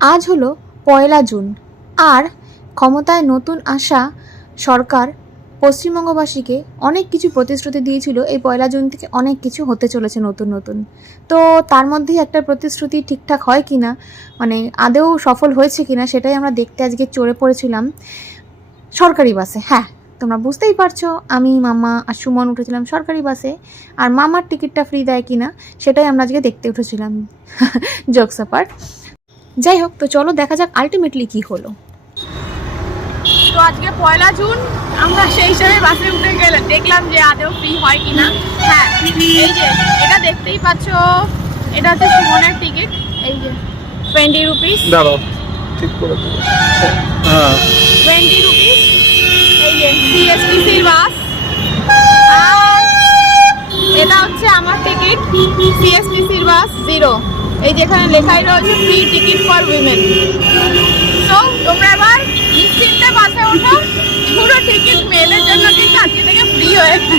আজ হলো 1 জুন, আর ক্ষমতায় নতুন আসা সরকার পশ্চিমবঙ্গবাসীকে অনেক কিছু প্রতিশ্রুতি দিয়েছিল। এই 1 জুন থেকে অনেক কিছু হতে চলেছে নতুন নতুন। তো তার মধ্যেই একটা প্রতিশ্রুতি ঠিকঠাক হয় কি না, মানে আদৌ সফল হয়েছে কি না, সেটাই আমরা দেখতে আজকে চড়ে পড়েছিলাম সরকারি বাসে। হ্যাঁ, তোমরা বুঝতেই পারছো, আমি, মামা আর সুমন উঠেছিলাম সরকারি বাসে। আর মামার টিকিটটা ফ্রি দেয় কি না সেটাই আমরা আজকে দেখতে উঠেছিলাম। Jokes apart. যাই হোক, তো চলো দেখা যাক আলটিমেটলি কি হলো। তো আজকে 1 জুন, আমরা সেই হিসাবে বাসে উঠে গেলে দেখলাম যে আদৌ ফ্রি হয় কিনা। হ্যাঁ, এই যে এটা দেখতেই পাচ্ছ, এটা হচ্ছে সুমনের টিকিট। এই যে 20 রুপিস, দাঁড়াও ঠিক করে দেবো। হ্যাঁ 20 রুপিস। এই যে সিএসটিসির বাস। আর এটা হচ্ছে আমার টিকিট, সিএসটিসির বাস 0। এই যেখানে লেখাই রয়েছে ফ্রি টিকিট ফর উইমেন। তো তোমরা এবার নিশ্চিন্তে বাসে ওঠো, পুরো টিকিট মেয়েদের জন্য কিন্তু আজকে থেকে ফ্রি হয়ে গেছে।